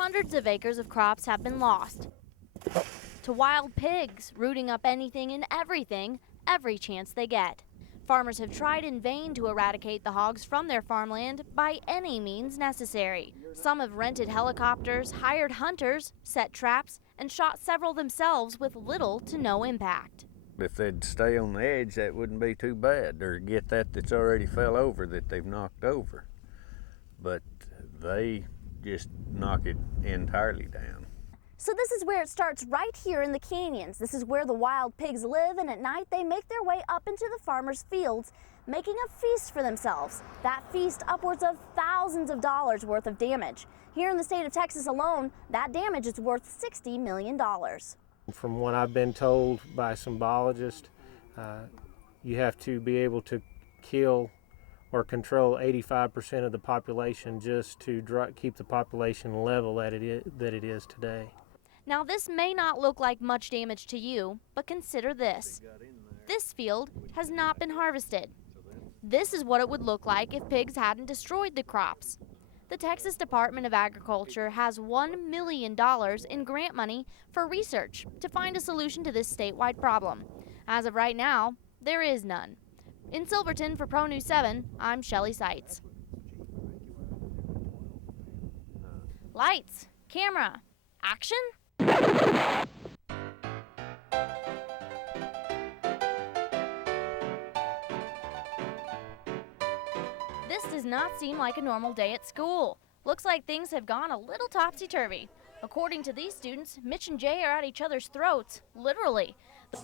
hundreds of acres of crops have been lost to wild pigs rooting up anything and everything every chance they get. Farmers have tried in vain to eradicate the hogs from their farmland by any means necessary. Some have rented helicopters, hired hunters, set traps, and shot several themselves with little to no impact. If they'd stay on the edge, that wouldn't be too bad, or get that's already fell over that they've knocked over. But they just knock it entirely down. So this is where it starts, right here in the canyons. This is where the wild pigs live, and at night they make their way up into the farmers' fields, making a feast for themselves. That feast upwards of thousands of dollars worth of damage. Here in the state of Texas alone, that damage is worth $60 million. From what I've been told by some biologists, you have to be able to kill or control 85% of the population just to keep the population level that it is today. Now this may not look like much damage to you, but consider this. This field has not been harvested. This is what it would look like if pigs hadn't destroyed the crops. The Texas Department of Agriculture has $1 million in grant money for research to find a solution to this statewide problem. As of right now, there is none. In Silverton for Pro News 7, I'm Shelly Seitz. Lights, camera, action? This does not seem like a normal day at school. Looks like things have gone a little topsy-turvy. According to these students, Mitch and Jay are at each other's throats, literally.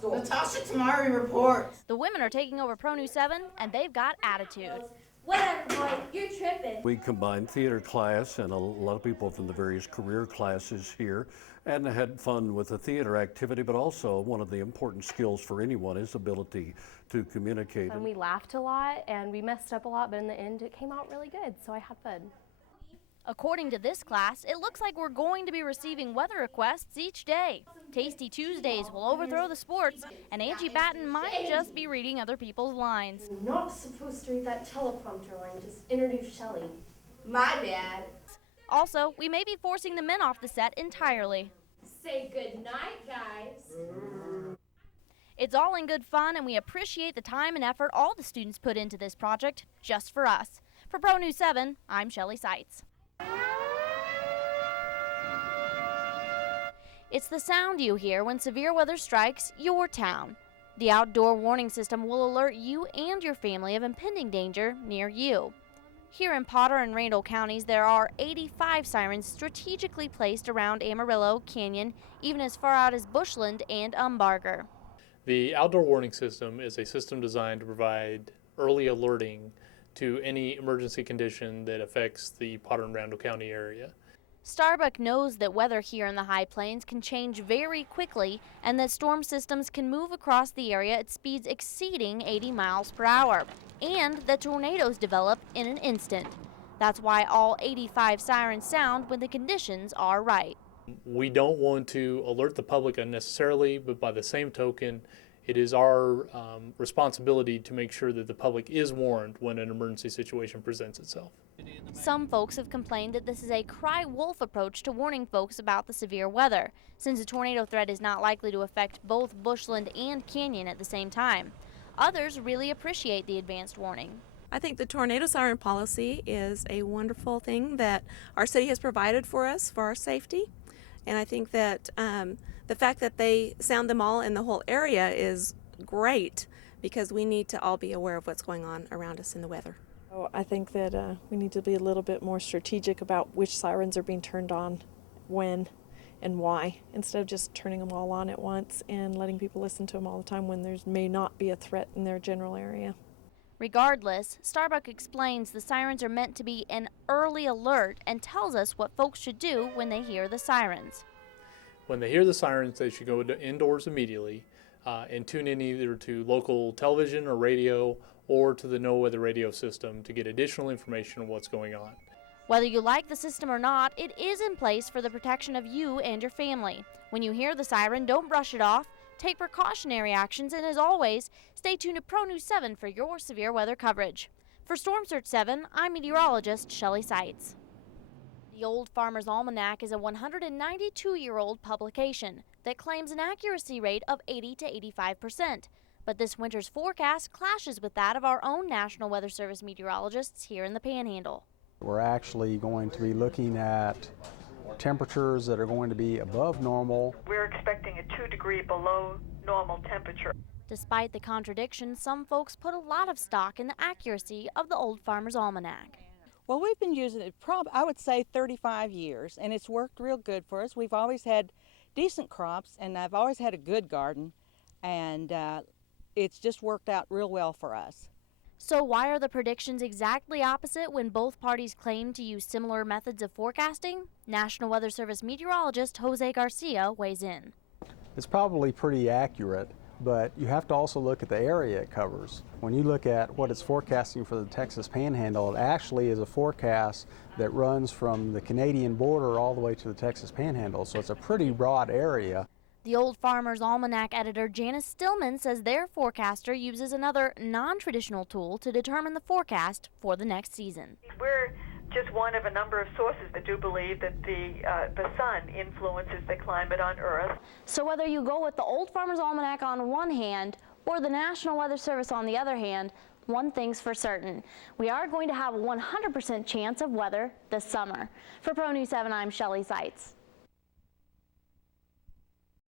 Natasha Tamari reports. The women are taking over Pro News 7, and they've got attitude. Whatever, boy, you're tripping. We combined theater class and a lot of people from the various career classes here and had fun with the theater activity, but also one of the important skills for anyone is ability to communicate. And we laughed a lot and we messed up a lot, but in the end it came out really good, so I had fun. According to this class, it looks like we're going to be receiving weather requests each day. Tasty Tuesdays will overthrow the sports, and Angie Batten might just be reading other people's lines. You're not supposed to read that teleprompter line, just introduce Shelly. My bad. Also, we may be forcing the men off the set entirely. Say good night, guys. It's all in good fun, and we appreciate the time and effort all the students put into this project just for us. For Pro News 7, I'm Shelly Seitz. It's the sound you hear when severe weather strikes your town. The outdoor warning system will alert you and your family of impending danger near you. Here in Potter and Randall counties, there are 85 sirens strategically placed around Amarillo, Canyon, even as far out as Bushland and Umbarger. The outdoor warning system is a system designed to provide early alerting to any emergency condition that affects the Potter and Randall County area. Starbuck knows that weather here in the high plains can change very quickly and that storm systems can move across the area at speeds exceeding 80 miles per hour, and that tornadoes develop in an instant. That's why all 85 sirens sound when the conditions are right. We don't want to alert the public unnecessarily, but by the same token, it is our responsibility to make sure that the public is warned when an emergency situation presents itself. Some folks have complained that this is a cry wolf approach to warning folks about the severe weather, since a tornado threat is not likely to affect both Bushland and Canyon at the same time. Others really appreciate the advanced warning. I think the tornado siren policy is a wonderful thing that our city has provided for us for our safety. And I think that the fact that they sound them all in the whole area is great because we need to all be aware of what's going on around us in the weather. I think that we need to be a little bit more strategic about which sirens are being turned on, when, and why, instead of just turning them all on at once and letting people listen to them all the time when there may not be a threat in their general area. Regardless, Starbuck explains the sirens are meant to be an early alert and tells us what folks should do when they hear the sirens. When they hear the sirens, they should go indoors immediately and tune in either to local television or radio or to the NOAA radio system to get additional information on what's going on. Whether you like the system or not, it is in place for the protection of you and your family. When you hear the siren, don't brush it off. Take precautionary actions, and as always, stay tuned to Pro News 7 for your severe weather coverage. For Storm Search 7, I'm meteorologist Shelly Seitz. The Old Farmer's Almanac is a 192-year-old publication that claims an accuracy rate of 80 to 85%. But this winter's forecast clashes with that of our own National Weather Service meteorologists here in the Panhandle. We're actually going to be looking at temperatures that are going to be above normal. We're expecting a 2-degree below normal temperature. Despite the contradiction, some folks put a lot of stock in the accuracy of the Old Farmer's Almanac. Well, we've been using it, I would say 35 years, and it's worked real good for us. We've always had decent crops, and I've always had a good garden, and it's just worked out real well for us. So why are the predictions exactly opposite when both parties claim to use similar methods of forecasting? National Weather Service meteorologist Jose Garcia weighs in. It's probably pretty accurate, but you have to also look at the area it covers. When you look at what it's forecasting for the Texas Panhandle, it actually is a forecast that runs from the Canadian border all the way to the Texas Panhandle, so it's a pretty broad area. The Old Farmer's Almanac editor Janice Stillman says their forecaster uses another non-traditional tool to determine the forecast for the next season. We're just one of a number of sources that do believe that the sun influences the climate on Earth. So whether you go with the Old Farmer's Almanac on one hand or the National Weather Service on the other hand, one thing's for certain. We are going to have a 100% chance of weather this summer. For Pro News 7, I'm Shelly Seitz.